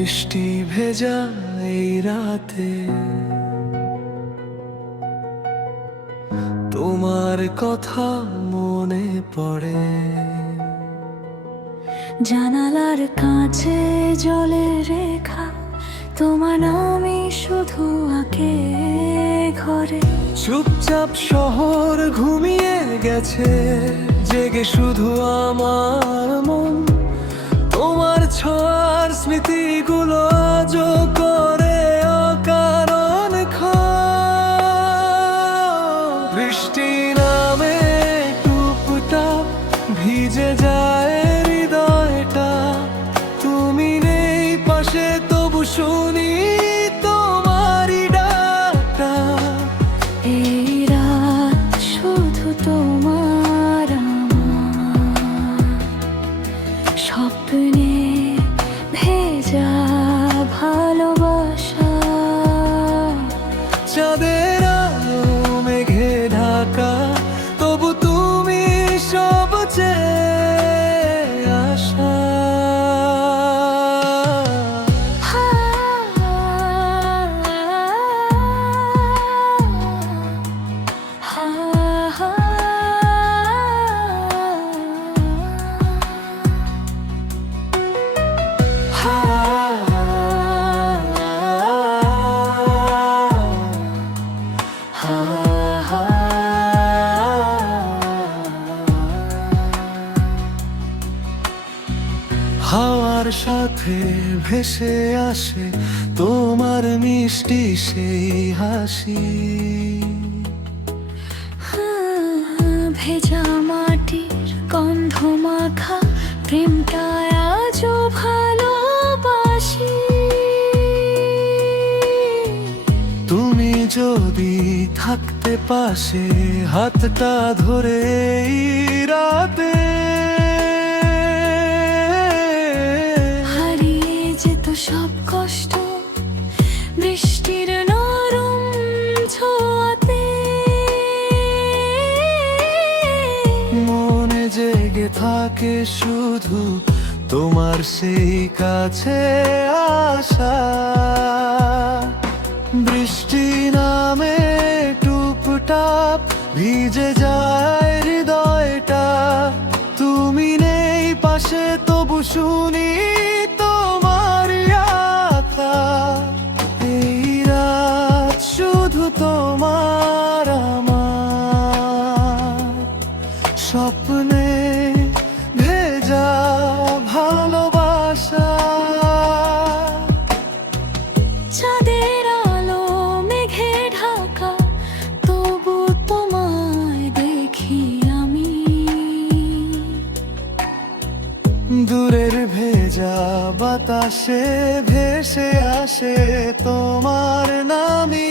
বৃষ্টি ভেজা এই রাতে তোমার কথা মনে পড়ে। জানালার কাছে জলের রেখা, তোমার নামই শুধু আঁকে ঘরে। চুপচাপ শহর ঘুমিয়ে গেছে, জেগে শুধু আমার মন। তোমার ছোঁয়ার স্মৃতিগুলো আজও করে অকারণ ক্ষয়। বৃষ্টি নামে টুপটাপ ভিজে যায় হৃদয়টা। তুমি নেই পাশে তবু শুনি তোমারই ডাকটা। এই রাত শুধু তোমার আমার, স্বপ্নে ভেজা ভালোবাসা। চাঁদের আলো মেঘে ঢাকা, তবু তুমি সবচেয়ে আশা। হাওয়ার সাথে ভেসে আসে তোমার মিষ্টি সেই হাসি। ভেজা মাটির গন্ধ মাখা প্রেমটা আজও ভালোবাসি। তুমি যদি থাকতে পাশে, হাতটা ধরে এই রাতে হারিয়ে যেত সব কষ্ট বৃষ্টির নরম ছোঁয়াতে। মনে জেগে থাকে শুধু তোমার সেই কাছে আসা। বৃষ্টি নামে টুপটাপ ভিজে যায় হৃদয়টা। তুমি নেই পাশে তবু শুনি তোমারই আশা। এই রাত শুধু তোমার আমার, স্বপ্নে ভেজা ভালোবাসা। চাঁদের আলো মেঘে ঢাকা, তবু তোমায় দেখি আমি। দূরের ভেজা বাতাসে ভেসে আসে তোমার নামই।